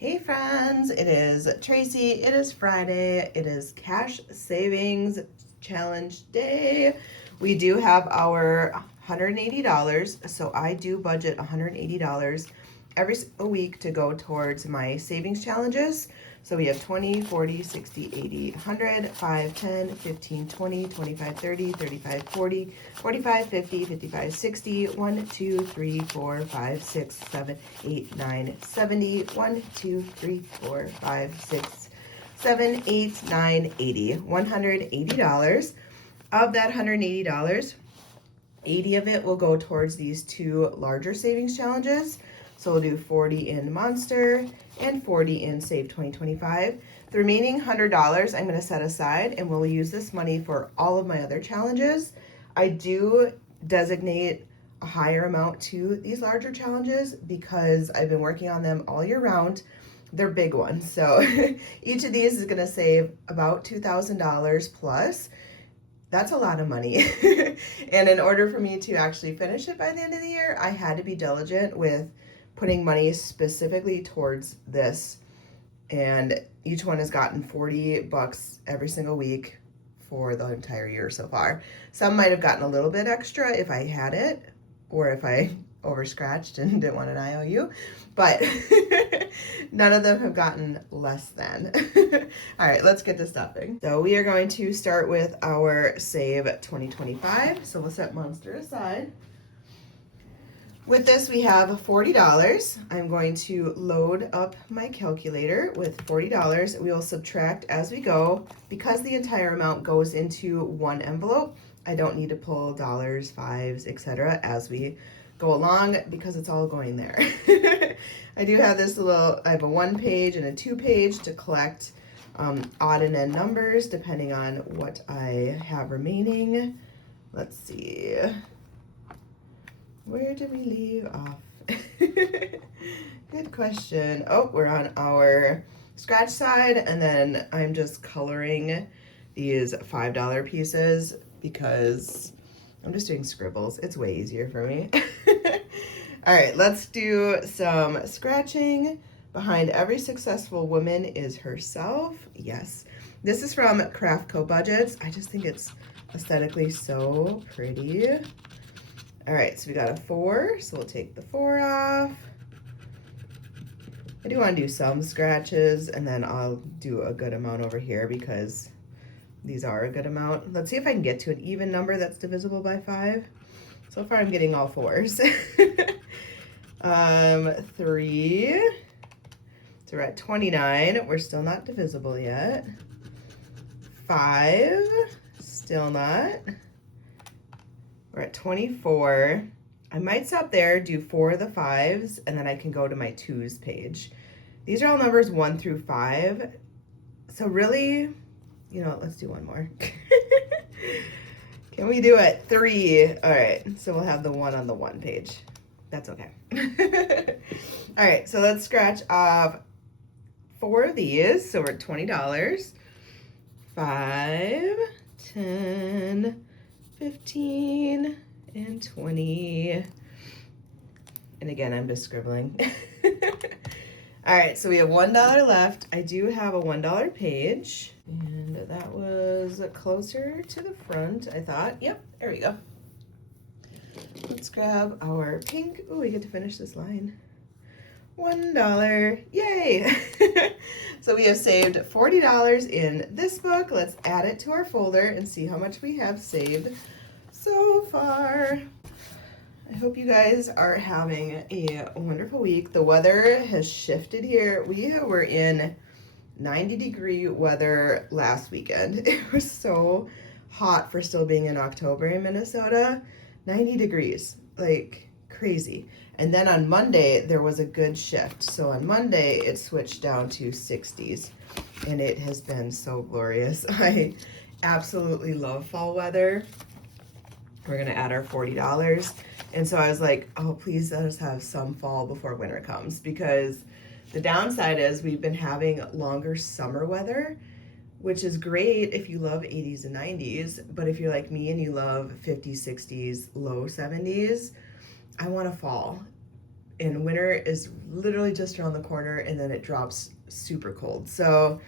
Hey friends, it is Tracy. It is Friday. It is Cash Savings Challenge Day. We do have our $180, so I do budget $180 every single week to go towards my savings challenges. So we have 20, 40, 60, 80, 100, 5, 10, 15, 20, 25, 30, 35, 40, 45, 50, 55, 60, 1, 2, 3, 4, 5, 6, 7, 8, 9, 70, 1, 2, 3, 4, 5, 6, 7, 8, 9, 80. $180. Of that $180, 80 of it will go towards these two larger savings challenges. So we'll do 40 in Monster and 40 in Save 2025. The remaining $100 I'm going to set aside and we'll use this money for all of my other challenges. I do designate a higher amount to these larger challenges because I've been working on them all year round. They're big ones. So each of these is going to save about $2,000 plus. That's a lot of money. And in order for me to actually finish it by the end of the year, I had to be diligent with putting money specifically towards this. And each one has gotten $40 every single week for the entire year so far. Some might have gotten a little bit extra if I had it, or if I over scratched and didn't want an IOU, but none of them have gotten less than. All right, let's get to stuffing. So we are going to start with our Save 2025. So we'll set Monster aside. With this, we have $40. I'm going to load up my calculator with $40. We will subtract as we go. Because the entire amount goes into one envelope, I don't need to pull dollars, fives, etc. as we go along because it's all going there. I do have this I have a 1 page and a 2 page to collect odd and end numbers depending on what I have remaining. Let's see. Where did we leave off? Good question. Oh, we're on our scratch side, and then I'm just coloring these $5 pieces because I'm just doing scribbles. It's way easier for me. All right, let's do some scratching. Behind every successful woman is herself. Yes. This is from Craftco Budgets. I just think it's aesthetically so pretty. All right, so we got a 4, so we'll take the 4 off. I do want to do some scratches, and then I'll do a good amount over here because these are a good amount. Let's see if I can get to an even number that's divisible by 5. So far, I'm getting all 4s. 3. So we're at 29. We're still not divisible yet. 5. Still not. We're at 24. I might stop there, do 4 of the 5s, and then I can go to my 2s page. These are all numbers 1 through 5. So really, you know what, let's do one more. Can we do it? 3. All right, so we'll have the 1 on the 1 page. That's okay. All right, so let's scratch off 4 of these. So we're at $20. 5, 10, 15, and 20. And again, I'm just scribbling. All right, so we have $1 left. I do have a $1 page, and that was closer to the front, I thought. Yep, there we go. Let's grab our pink. Oh, we get to finish this line. $1. Yay! So we have saved $40 in this book. Let's add it to our folder and see how much we have saved so far. I hope you guys are having a wonderful week. The weather has shifted here. We were in 90-degree weather last weekend. It was so hot for still being in October in Minnesota. 90 degrees, like crazy. And then on Monday, there was a good shift. So on Monday, it switched down to 60s, and it has been so glorious. I absolutely love fall weather. We're gonna add our $40. And so I was like, oh, please let us have some fall before winter comes, because the downside is we've been having longer summer weather, which is great if you love 80s and 90s. But if you're like me and you love 50s, 60s, low 70s, I want a fall. and winter is literally just around the corner, and then it drops super cold. So,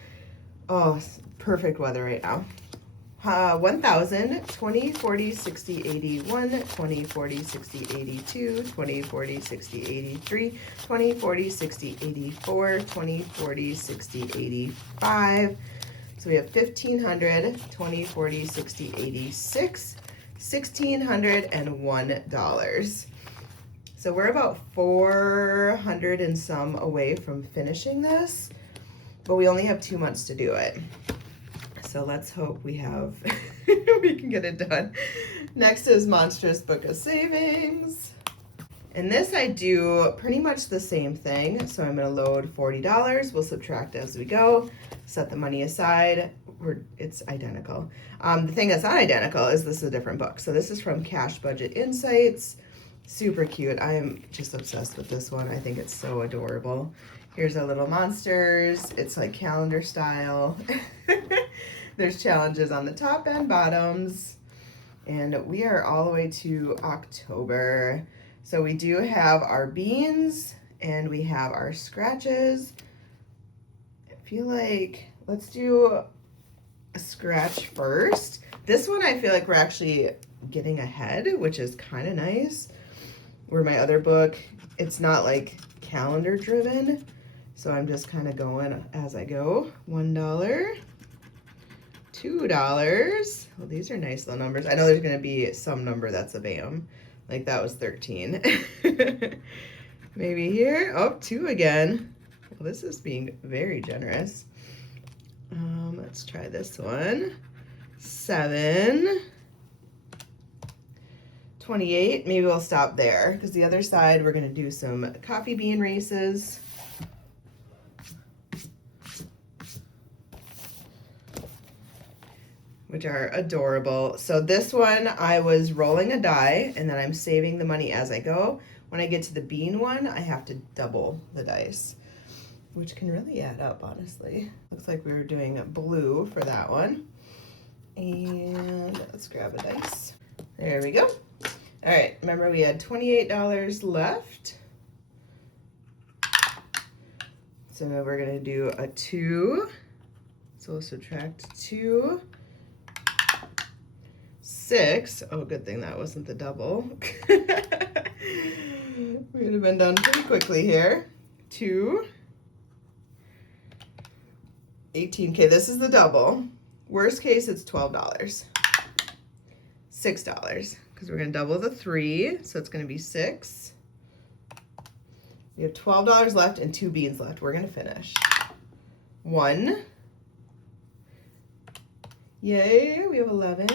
oh, perfect weather right now. 1,000, 20, 40, 60, 81, 20, 40, 60, 82, 20, 40, 60, 83, 20, 40, 60, 84, 20, 40, 60, 85. So we have 1,500, 20, 40, 60, 86, $1,601. So we're about 400 and some away from finishing this, but we only have 2 months to do it. So let's hope we have, we can get it done. Next is Monstrous Book of Savings. And this I do pretty much the same thing. So I'm gonna load $40. We'll subtract as we go, set the money aside. It's identical. The thing that's not identical is this is a different book. So this is from Cash Budget Insights. Super cute. I am just obsessed with this one. I think it's so adorable. Here's our little monsters. It's like calendar style. There's challenges on the top and bottoms. And we are all the way to October. So we do have our beans and we have our scratches. I feel like, let's do a scratch first. This one I feel like we're actually getting ahead, which is kind of nice. Where my other book, it's not like calendar driven. So I'm just kind of going as I go. $1, $2. Well, these are nice little numbers. I know there's going to be some number that's a bam. Like that was 13. Maybe here. Oh, 2 again. Well, this is being very generous. Let's try this one. 7. 28. Maybe we'll stop there because the other side we're going to do some coffee bean races. Which are adorable. So this one, I was rolling a die, and then I'm saving the money as I go. When I get to the bean one, I have to double the dice, which can really add up, honestly. Looks like we were doing blue for that one. And let's grab a dice. There we go. All right, remember we had $28 left. So now we're gonna do a 2. So we'll subtract 2. 6. Oh, good thing that wasn't the double. We'd have been done pretty quickly here. 2. 18. Okay, this is the double. Worst case, it's $12. $6, because we're going to double the 3, so it's going to be 6. We have $12 left and 2 beans left. We're going to finish. 1. Yay, we have 11.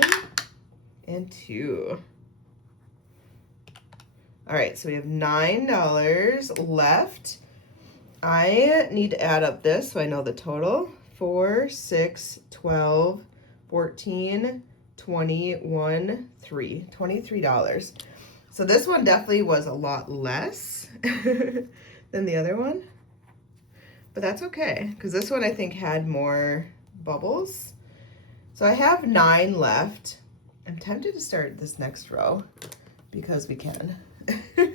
And 2. All right, so we have $9 left. I need to add up this so I know the total. 4, 6, 12, 14, 21, 3. $23. So this one definitely was a lot less than the other one. But that's okay, because this one I think had more bubbles. So I have 9 left. I'm tempted to start this next row because we can. All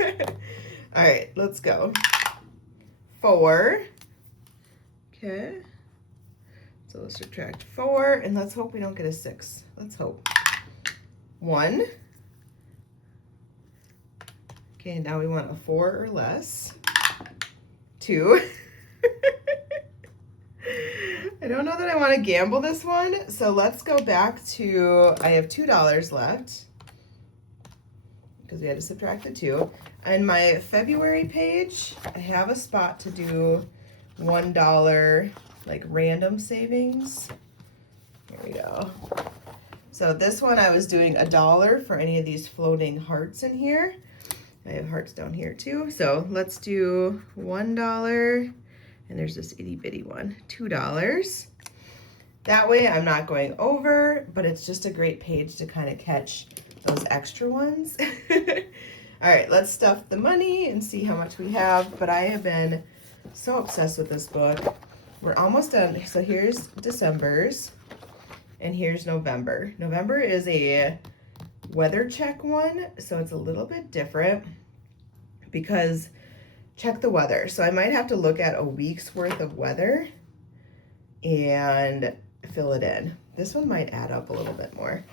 right, let's go. 4. Okay. So let's subtract 4 and let's hope we don't get a 6. Let's hope. 1. Okay, now we want a 4 or less. 2. I don't know that I want to gamble this one, so let's go back to, I have $2 left because we had to subtract the 2. And my February page, I have a spot to do $1 like random savings. Here we go. So this one I was doing $1 for any of these floating hearts in here. I have hearts down here too. So let's do $1. And there's this itty bitty one, $2. That way I'm not going over, but it's just a great page to kind of catch those extra ones. All right, let's stuff the money and see how much we have. But I have been so obsessed with this book. We're almost done. So here's December's and here's November. November is a weather check one, so it's a little bit different because check the weather. So I might have to look at a week's worth of weather and fill it in. This one might add up a little bit more.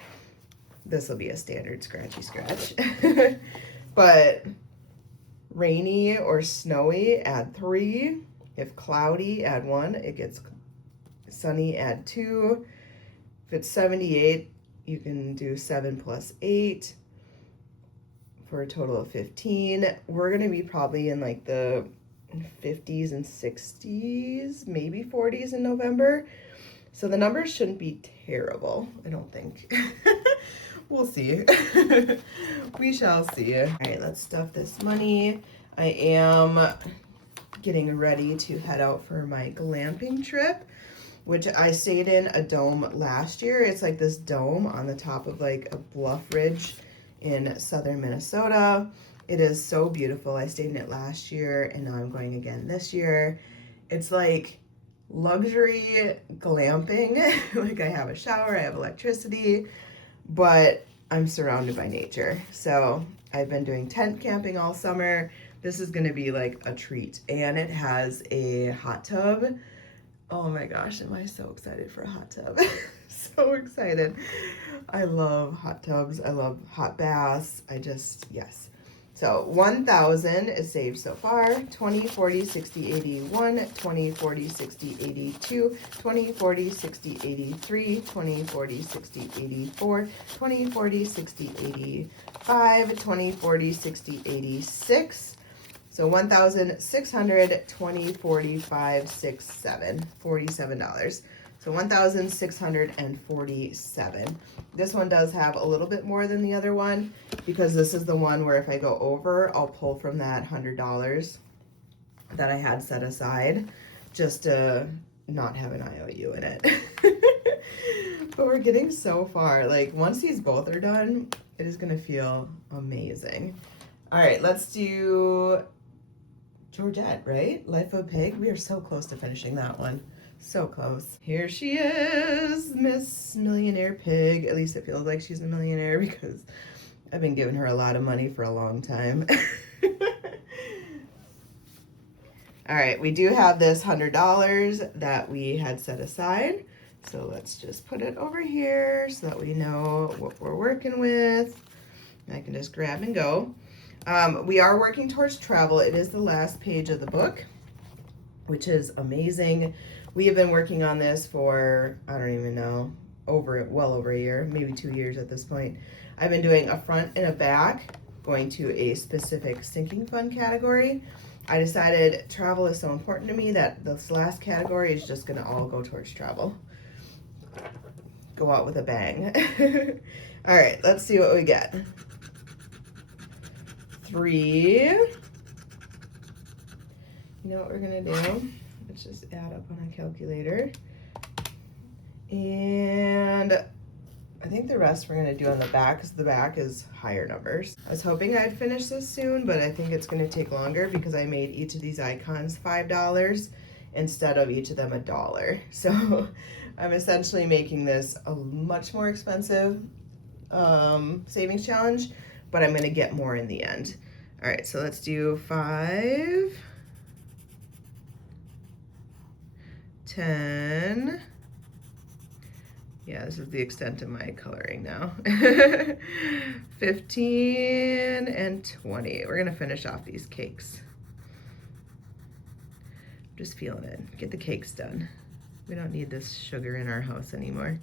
This will be a standard scratchy scratch. But rainy or snowy, add 3. If cloudy, add 1. It gets sunny, add 2. If it's 78, you can do 7 plus 8 for a total of 15. We're gonna be probably in like the 50s and 60s, maybe 40s in November. So the numbers shouldn't be terrible, I don't think. We'll see. We shall see. All right, let's stuff this money. I am getting ready to head out for my glamping trip, which I stayed in a dome last year. It's like this dome on the top of like a bluff ridge in southern Minnesota. It is so beautiful. I stayed in it last year and now I'm going again this year. It's like luxury glamping. Like I have a shower, I have electricity, but I'm surrounded by nature. So I've been doing tent camping all summer. This is gonna be like a treat. And it has a hot tub. Oh my gosh, am I so excited for a hot tub. So excited. I love hot tubs. I love hot baths. Yes. So 1,000 is saved so far. 20, 40, 60, 81, 20, 40, 60, 82, 20, 40, 60, 83, 20, 40, 60, 84, 20, 40, 60, 85, 20, 40, 60, 86. So 1,620, 45, 6, 7, $47. So 1,647. This one does have a little bit more than the other one because this is the one where if I go over, I'll pull from that $100 that I had set aside just to not have an IOU in it. But we're getting so far. Like once these both are done, it is gonna feel amazing. All right, let's do Georgette, right? Life of a Pig. We are so close to finishing that one. So close. Here she is, Miss Millionaire Pig. At least it feels like she's a millionaire because I've been giving her a lot of money for a long time. All right, we do have this $100 that we had set aside. So let's just put it over here so that we know what we're working with. I can just grab and go. We are working towards travel. It is the last page of the book, which is amazing. We have been working on this for, I don't even know, well over a year, maybe 2 years at this point. I've been doing a front and a back, going to a specific sinking fund category. I decided travel is so important to me that this last category is just gonna all go towards travel. Go out with a bang. All right, let's see what we get. 3. You know what we're gonna do? Let's just add up on a calculator. And I think the rest we're gonna do on the back because the back is higher numbers. I was hoping I'd finish this soon, but I think it's gonna take longer because I made each of these icons $5 instead of each of them $1. So I'm essentially making this a much more expensive savings challenge, but I'm gonna get more in the end. All right, so let's do 5, 10. Yeah, this is the extent of my coloring now. 15 and 20. We're gonna finish off these cakes. Just feeling it. Get the cakes done. We don't need this sugar in our house anymore.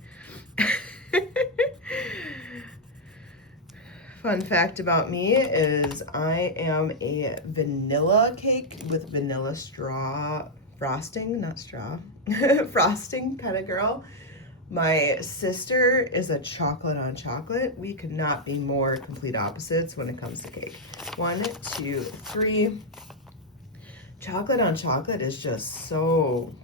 Fun fact about me is I am a vanilla cake with vanilla straw frosting, not straw, frosting kind of girl. My sister is a chocolate on chocolate. We could not be more complete opposites when it comes to cake. 1, 2, 3. Chocolate on chocolate is just so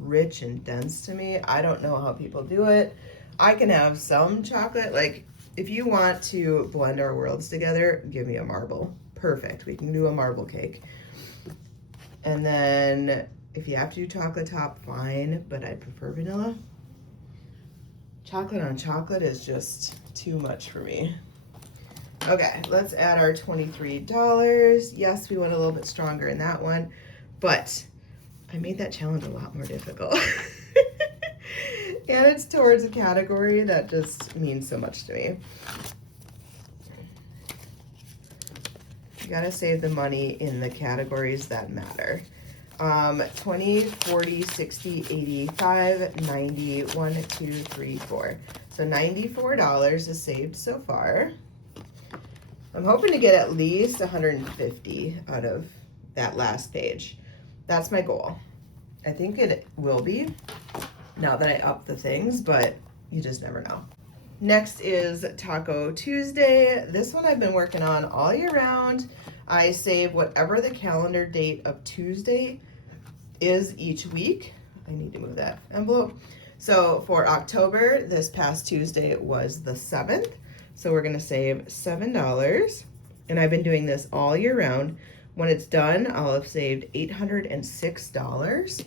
rich and dense to me. I don't know how people do it. I can have some chocolate, like if you want to blend our worlds together, give me a marble. Perfect, we can do a marble cake. And then if you have to do chocolate top, fine, but I prefer vanilla. Chocolate on chocolate is just too much for me. Okay, let's add our $23. Yes, we went a little bit stronger in that one, but I made that challenge a lot more difficult. And it's towards a category that just means so much to me. You gotta save the money in the categories that matter. 20, 40, 60, 85, 90, 1, 2, 3, 4. So $94 is saved so far. I'm hoping to get at least 150 out of that last page. That's my goal. I think it will be now that I up the things, but you just never know. Next is Taco Tuesday. This one I've been working on all year round. I save whatever the calendar date of Tuesday is each week. I need to move that envelope. So for October, this past Tuesday was the 7th. So we're gonna save $7. And I've been doing this all year round. When it's done, I'll have saved $806,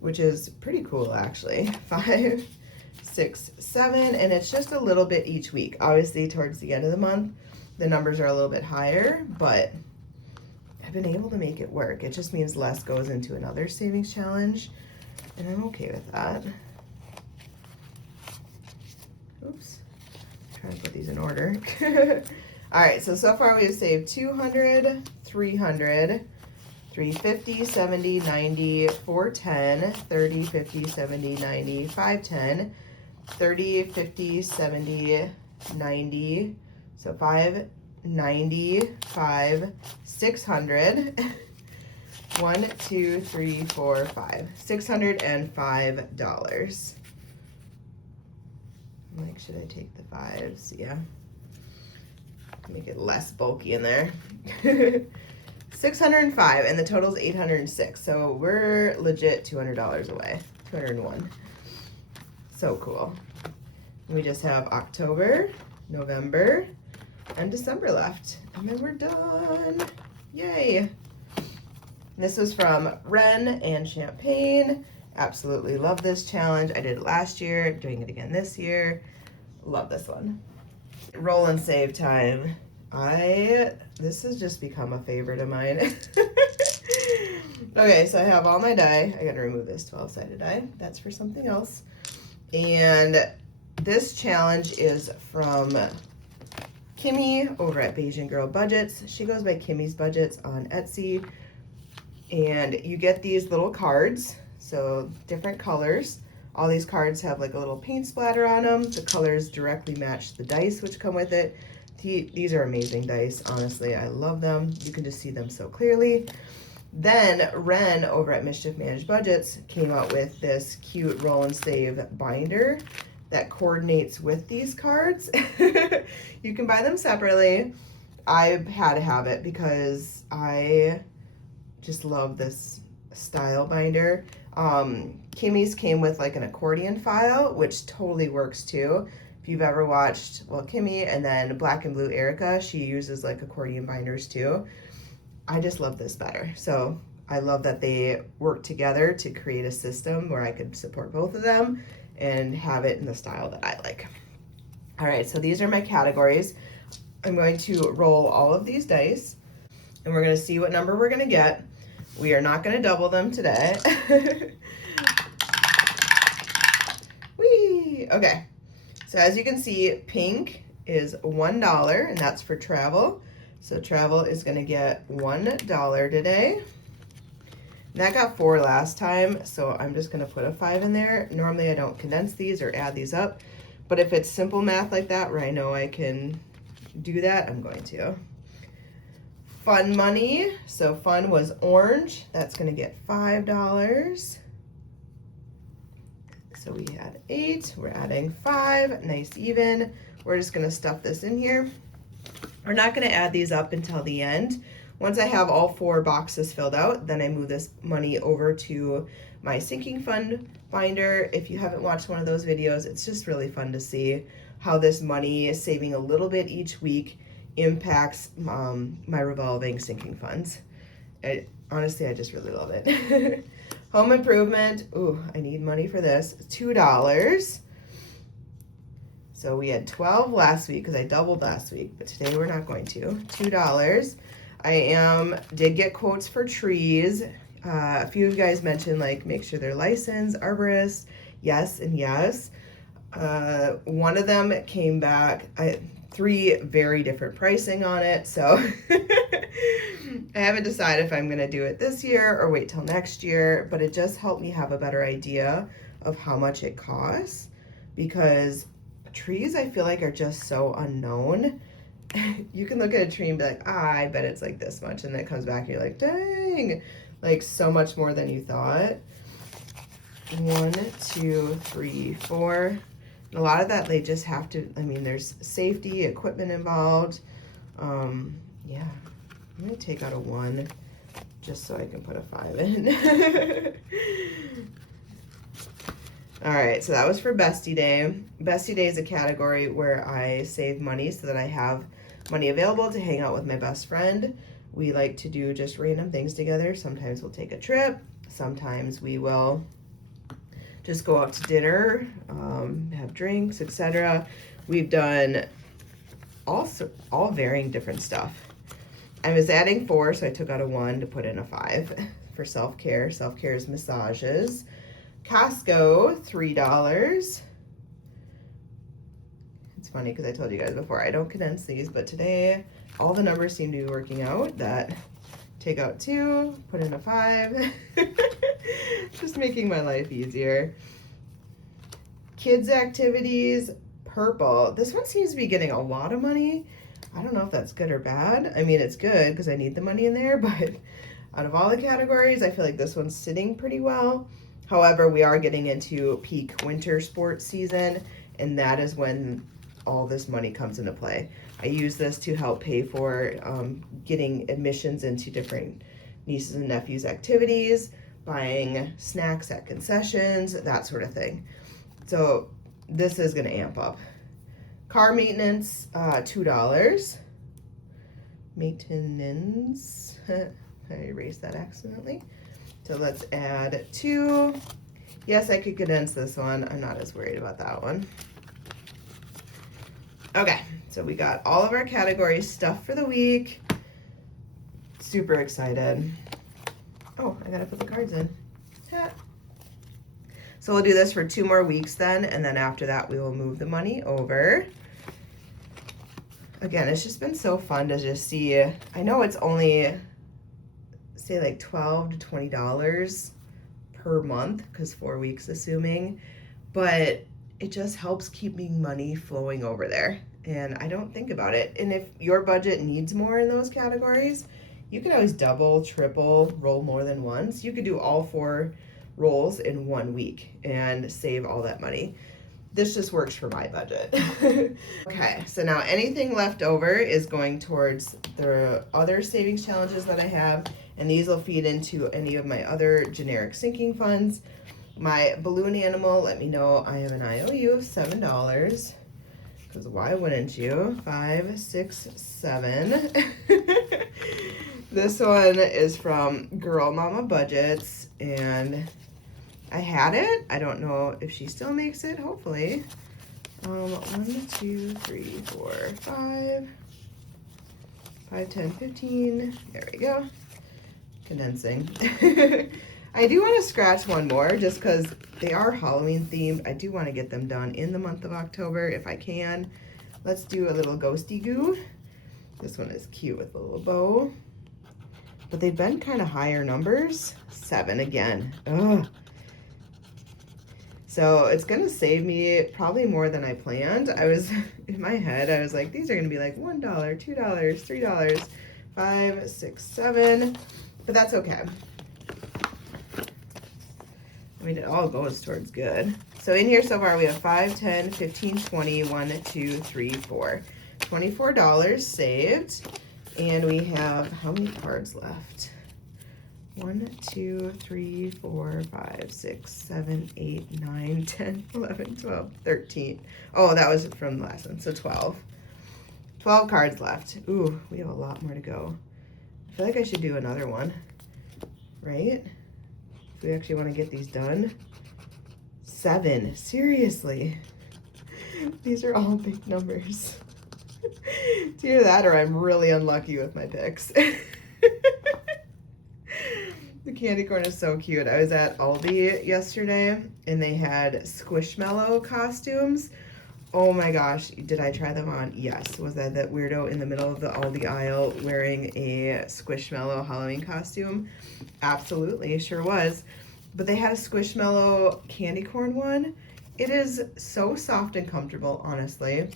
which is pretty cool actually. 5, 6, 7, and it's just a little bit each week. Obviously towards the end of the month, the numbers are a little bit higher, but I've been able to make it work. It just means less goes into another savings challenge, and I'm okay with that. Oops, trying to put these in order. All right, so far we've saved 200, 300, 350, 70, 90, 410, 30, 50, 70, 90, 510, 30, 50, 70, 90, so 590, 5, 600, 1, 2, 3, 4, 5, $605. I'm like, should I take the 5s? Yeah. Make it less bulky in there. 605, and the total's 806. So we're legit $200 away. 201. So cool. And we just have October, November, and December left. And then we're done. Yay. And this was from Ren and Champagne. Absolutely love this challenge. I did it last year, doing it again this year. Love this one. Roll and save time. This has just become a favorite of mine. Okay, so I have all my die. I gotta remove this 12-sided die. That's for something else. And this challenge is from Kimmy over at Bayesian Girl Budgets. She goes by Kimmy's Budgets on Etsy. And you get these little cards, so different colors. All these cards have like a little paint splatter on them. The colors directly match the dice which come with it. These are amazing dice, honestly. I love them. You can just see them so clearly. Then Ren over at Mischief Managed Budgets came out with this cute roll and save binder that coordinates with these cards. You can buy them separately. I had to have it because I just love this style binder. Kimmy's came with like an accordion file, which totally works too. If you've ever watched, well, Kimmy and then Black and Blue Erica, she uses like accordion binders too. I just love this better. So I love that they work together to create a system where I could support both of them and have it in the style that I like. All right, so these are my categories. I'm going to roll all of these dice and we're gonna see what number we're gonna get. We are not gonna double them today. Whee! Okay, so as you can see, pink is $1 and that's for travel. So travel is gonna get $1 today. That got 4 last time, so I'm just gonna put a 5 in there. Normally I don't condense these or add these up, but if it's simple math like that where I know I can do that, I'm going to. Fun money, so fun was orange. That's gonna get $5. So we had 8, we're adding 5, nice even. We're just gonna stuff this in here. We're not gonna add these up until the end. Once I have all 4 boxes filled out, then I move this money over to my sinking fund binder. If you haven't watched one of those videos, it's just really fun to see how this money is saving a little bit each week impacts my revolving sinking funds. Honestly, I just really love it. Home improvement, ooh, I need money for this, $2. So we had 12 last week because I doubled last week, but today we're not going to. $2. Did get quotes for trees. A few of you guys mentioned like make sure they're licensed, arborist, yes and yes. One of them came back, 3 very different pricing on it, so I haven't decided if I'm going to do it this year or wait till next year, but it just helped me have a better idea of how much it costs, because trees I feel like are just so unknown. You can look at a tree and be like, I bet it's like this much, and then it comes back and you're like, dang, like so much more than you thought. 1, 2, 3, 4. And a lot of that they just have to, I mean, there's safety equipment involved. Yeah, I'm gonna take out a 1 just so I can put a 5 in. All right, so that was for Bestie Day. Bestie Day is a category where I save money so that I have money available to hang out with my best friend. We like to do just random things together. Sometimes we'll take a trip. Sometimes we will just go out to dinner, have drinks, etc. We've done all varying different stuff. I was adding 4, so I took out a 1 to put in a 5 for self-care. Self-care is massages. Costco, $3. It's funny because I told you guys before I don't condense these, but today all the numbers seem to be working out. That take out 2, put in a 5. Just making my life easier. Kids activities, purple. This one seems to be getting a lot of money. I don't know if that's good or bad. I mean, it's good because I need the money in there, but out of all the categories, I feel like this one's sitting pretty well. However, we are getting into peak winter sports season, and that is when all this money comes into play. I use this to help pay for getting admissions into different nieces and nephews' activities, buying snacks at concessions, that sort of thing. So this is going to amp up. Car maintenance, $2. Maintenance, I erased that accidentally. So let's add 2. Yes, I could condense this one. I'm not as worried about that one. Okay, so we got all of our categories stuff for the week. Super excited. Oh, I gotta put the cards in. So we'll do this for 2 more weeks then, and then after that we will move the money over. Again, it's just been so fun to just see. I know it's only, say like $12 to $20 per month, because 4 weeks assuming, but it just helps keeping money flowing over there, and I don't think about it. And if your budget needs more in those categories, you can always double, triple, roll more than once. You could do all 4 rolls in 1 week and save all that money. This just works for my budget. Okay, so now anything left over is going towards the other savings challenges that I have, and these will feed into any of my other generic sinking funds. My balloon animal, let me know I have an IOU of $7, because why wouldn't you? 5, 6, 7. This one is from Girl Mama Budgets, and I had it. I don't know if she still makes it, hopefully. 1, 2, 3, 4, 5, 10, 15. There we go. Condensing. I do want to scratch one more just because they are Halloween themed. I do want to get them done in the month of October if I can. Let's do a little ghosty goo. This one is cute with a little bow. But they've been kind of higher numbers. 7 again. Ugh. So it's going to save me probably more than I planned. I was, in my head, I was like, these are going to be like $1, $2, $3, 5, 6, 7. But that's okay. I mean, it all goes towards good. So in here so far, we have 5, 10, 15, 20, 1, 2, 3, 4. $24 saved. And we have how many cards left? 1, 2, 3, 4, 5, 6, 7, 8, 9, 10, 11, 12, 13. Oh, that was from the last one, so 12. 12 cards left. Ooh, we have a lot more to go. I feel like I should do another one, right? If we actually want to get these done. 7, seriously. These are all big numbers. It's either that or I'm really unlucky with my picks. The candy corn is so cute. I was at Aldi yesterday and they had Squishmallow costumes. Oh my gosh, did I try them on? Yes. Was I that weirdo in the middle of the Aldi aisle wearing a Squishmallow Halloween costume? Absolutely, sure was. But they had a Squishmallow candy corn one. It is so soft and comfortable, honestly.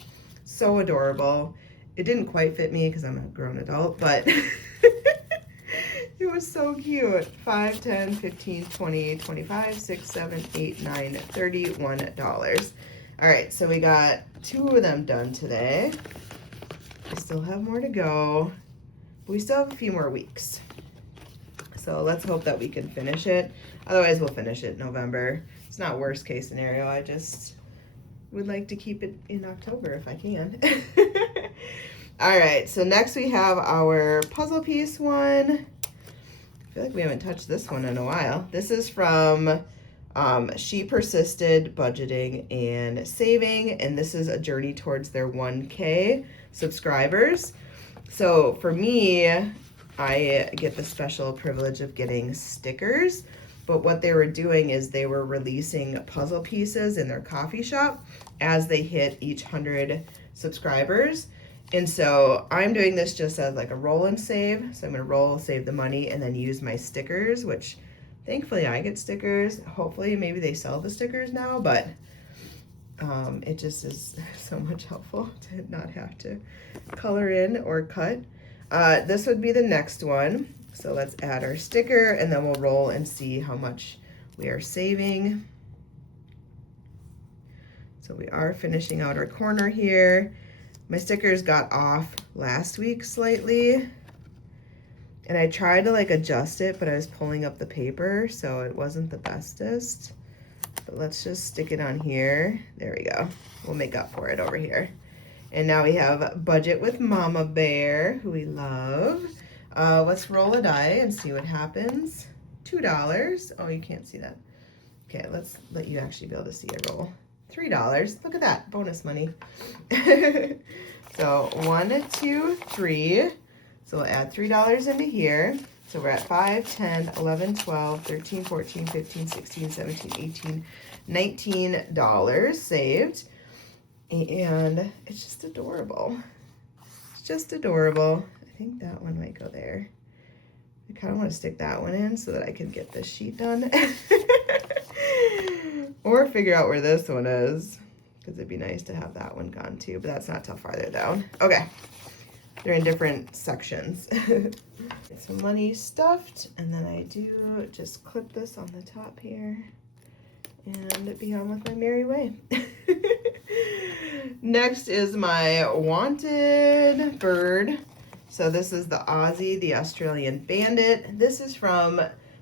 So adorable. It didn't quite fit me because I'm a grown adult, but it was so cute. 5, 10, 15, 20, 25, 6, 7, 8, 9, $31. All right, so we got 2 of them done today. I still have more to go, but we still have a few more weeks. So let's hope that we can finish it. Otherwise, we'll finish it in November. It's not worst case scenario. I just would like to keep it in October if I can. All right, so next we have our puzzle piece one. I feel like we haven't touched this one in a while. This is from She Persisted Budgeting and Saving, and this is a journey towards their 1K subscribers. So for me, I get the special privilege of getting stickers, but what they were doing is they were releasing puzzle pieces in their coffee shop as they hit each 100 subscribers. And so I'm doing this just as like a roll and save. So I'm gonna roll, save the money, and then use my stickers, which thankfully I get stickers. Hopefully maybe they sell the stickers now, but it just is so much helpful to not have to color in or cut. This would be the next one. So let's add our sticker and then we'll roll and see how much we are saving. So we are finishing out our corner here. My stickers got off last week slightly, and I tried to like adjust it, but I was pulling up the paper, so it wasn't the bestest. But let's just stick it on here. There we go. We'll make up for it over here. And now we have Budget with Mama Bear, who we love. Let's roll a die and see what happens. $2. Oh, you can't see that. Okay, let's let you actually be able to see a roll. $3. Look at that, bonus money. So 1, 2, 3. So we'll add $3 into here. So we're at 5, 10, 11, 12, 13, 14, 15, 16, 17, 18, $19 saved. And it's just adorable. It's just adorable. I think that one might go there. I kind of want to stick that one in so that I can get this sheet done. Or figure out where this one is, because it'd be nice to have that one gone too, but that's not till farther down. Okay, they're in different sections. Get some money stuffed, and then I do just clip this on the top here and be on with my merry way. Next is my wanted bird. So this is the Aussie, the Australian Bandit. This is from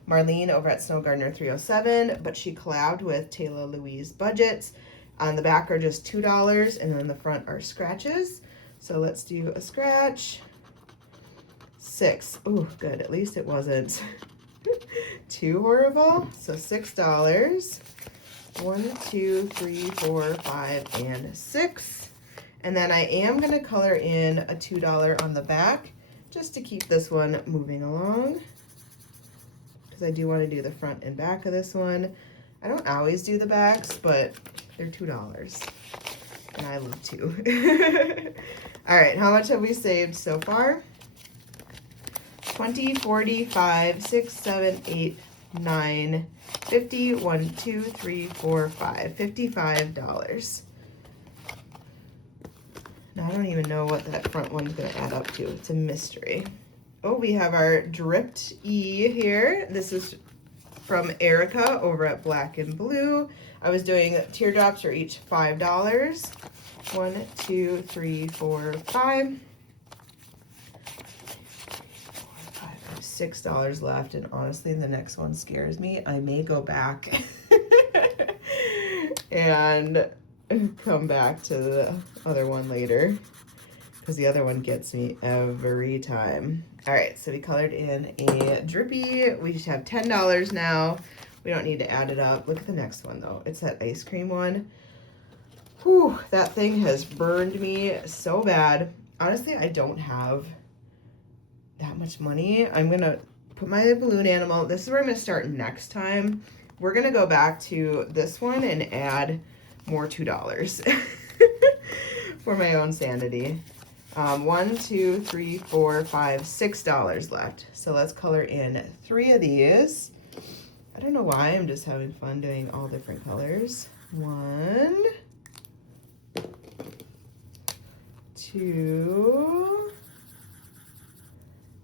Marlene over at Snow Gardener 307, but she collabed with Taylor Louise Budgets. On the back are just $2, and then the front are scratches. So let's do a scratch. 6. Ooh, good. At least it wasn't too horrible. So $6. 1, 2, 3, 4, 5, and 6. And then I am going to color in a $2 on the back just to keep this one moving along, because I do want to do the front and back of this one. I don't always do the backs, but they're $2 and I love to. All right, how much have we saved so far? 20, 40, 5, 6, 7, 8, 9, 50, 1, 2, 3, 4, 5, $55. Now, I don't even know what that front one's going to add up to. It's a mystery. Oh, we have our dripped E here. This is from Erica over at Black and Blue. I was doing teardrops for each $5. 1, 2, 3, 4, 5. $6 left, and honestly, the next one scares me. I may go back and come back to the other one later, because the other one gets me every time. All right, so we colored in a drippy. We just have $10 now. We don't need to add it up. Look at the next one though. It's that ice cream one. Whew, that thing has burned me so bad. Honestly, I don't have that much money. I'm gonna put my balloon animal. This is where I'm gonna start next time. We're gonna go back to this one and add more $2 for my own sanity. 1, 2, 3, 4, 5, $6 left. So let's color in 3 of these. I don't know why, I'm just having fun doing all different colors. 1, 2,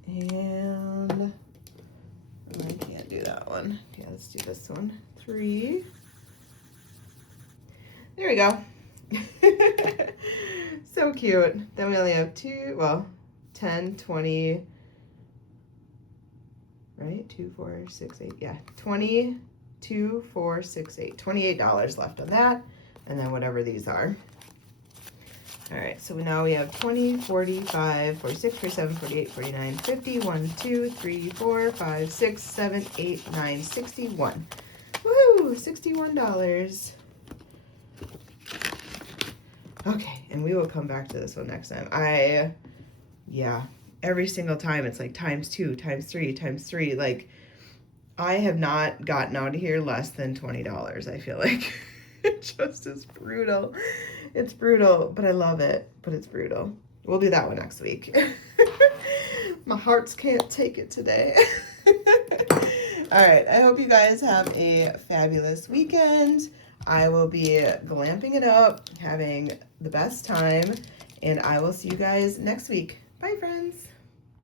and I can't do that one. Yeah, let's do this one. 3. There we go. So cute. Then we only have 2, well, 10, 20, right? 2, 4, 6, 8. Yeah, 20, 2, 4, 6, 8. $28 left on that. And then whatever these are. All right, so now we have 20, 45, 46, 47, 48, 49, 50, 1, 2, 3, 4, 5, 6, 7, 8, 9, 61. Woohoo, $61. Okay, and we will come back to this one next time. Yeah, every single time it's like times 2, times 3, times 3. Like, I have not gotten out of here less than $20, I feel like. It just is brutal. It's brutal, but I love it, but it's brutal. We'll do that one next week. My hearts can't take it today. All right, I hope you guys have a fabulous weekend. I will be glamping it up, having the best time, and I will see you guys next week. Bye, friends.